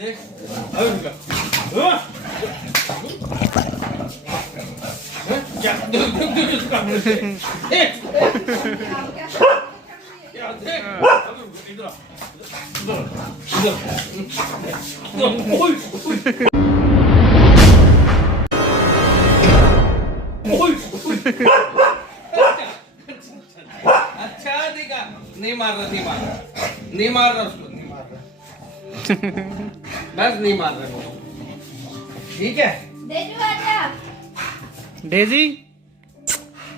देख अभी रुका क्या देख इधर अच्छा देखा नहीं मार रहा उसको नहीं मार रहा बस नहीं मार रहा ठीक है डेजी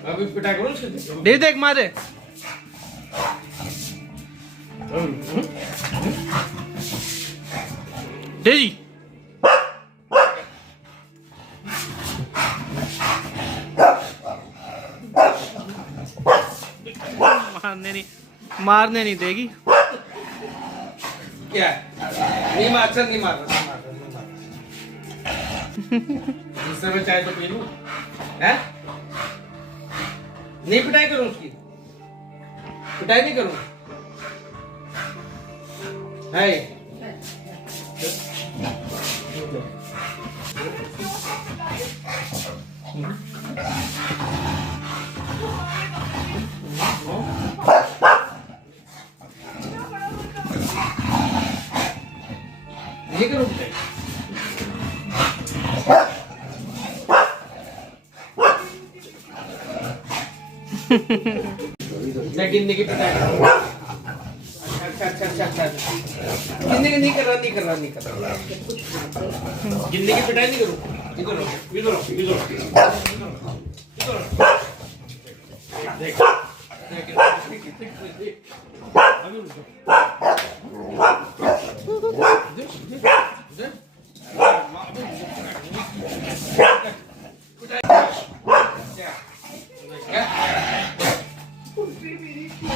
अभी पिटा करो उसको डेजी देख मारे डेजी मारने नहीं देगी क्या नहीं मार इस समय चाय तो पी लूं हैं नहीं पिटाई करूं उसकी पिटाई नहीं करूं है ये करो गिनने की पिटाई अच्छा गिनने की नहीं कर रहा गिनने की पिटाई नहीं करूँ इधर देख